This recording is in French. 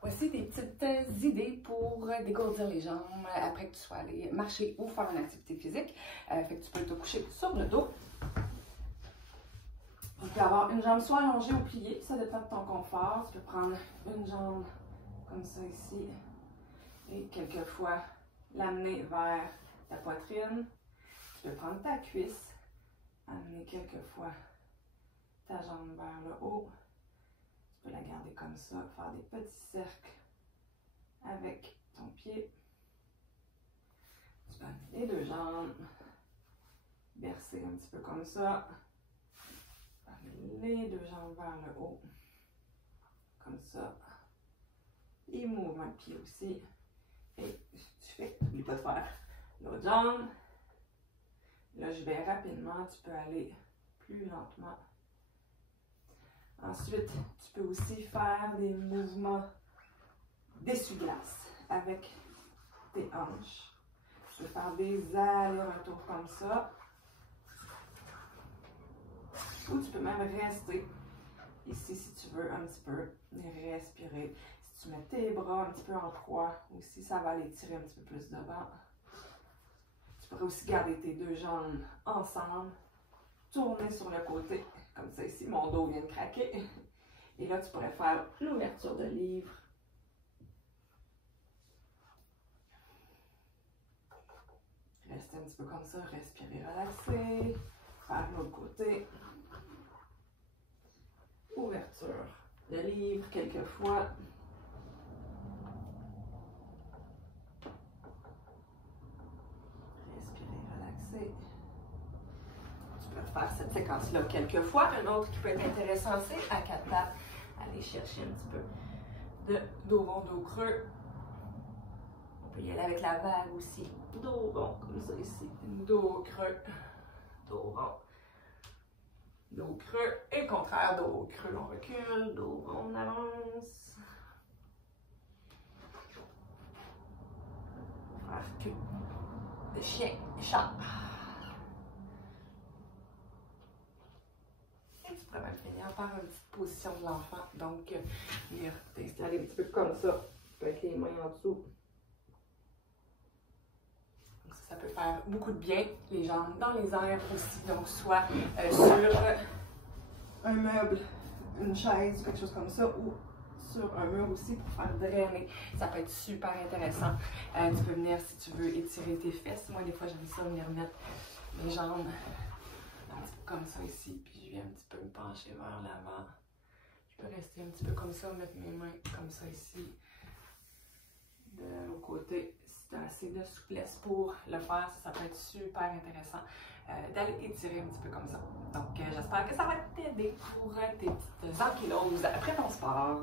Voici des petites idées pour dégourdir les jambes après que tu sois allé marcher ou faire une activité physique. Fait que tu peux te coucher sur le dos. Tu peux avoir une jambe soit allongée ou pliée, ça dépend de ton confort. Tu peux prendre une jambe comme ça ici et quelquefois l'amener vers ta poitrine. Tu peux prendre ta cuisse, amener quelquefois ta jambe vers le haut. Tu peux la garder comme ça, faire des petits cercles avec ton pied. Tu peux amener les deux jambes, bercer un petit peu comme ça. Amener les deux jambes vers le haut, comme ça. Les mouvements de pied aussi. Et tu fais, n'oublie pas de faire l'autre jambe. Là, je vais rapidement, tu peux aller plus lentement. Ensuite, tu peux aussi faire des mouvements d'essuie-glace avec tes hanches. Tu peux faire des allers-retours comme ça. Ou tu peux même rester ici si tu veux un petit peu respirer. Si tu mets tes bras un petit peu en croix, aussi ça va les tirer un petit peu plus devant. Tu pourrais aussi garder tes deux jambes ensemble, tourner sur le côté, comme ça ici, mon dos vient de craquer. Et là, tu pourrais faire l'ouverture de livre. Rester un petit peu comme ça, respirer, relaxer. Faire l'autre côté. Ouverture de livre, quelquefois. Respirer, relaxer. Tu peux faire cette séquence-là quelquefois. Un autre qui peut être intéressant, c'est à quatre pattes. Aller chercher un petit peu de dos rond, dos creux. On peut y aller avec la vague aussi. Dos rond, comme ça ici. Dos creux, dos rond. Dos creux et le contraire, dos creux, on recule, dos rond, on avance. Faire queue de chien, chat. Et tu pourrais même finir par une petite position de l'enfant. Donc, venir t'installer un petit peu comme ça, avec les mains en dessous. Ça peut faire beaucoup de bien, les jambes dans les airs aussi, donc soit sur un meuble, une chaise, quelque chose comme ça, ou sur un mur aussi pour faire drainer. Ça peut être super intéressant. Tu peux venir, si tu veux, étirer tes fesses. Moi, des fois, j'aime ça venir mettre les jambes un petit peu comme ça ici, puis je viens un petit peu me pencher vers l'avant. Je peux rester un petit peu comme ça, mettre mes mains comme ça ici, de l'autre côté. Si tu as assez de souplesse pour le faire, ça peut être super intéressant d'aller étirer un petit peu comme ça. Donc, j'espère que ça va t'aider pour tes petites ankyloses après ton sport.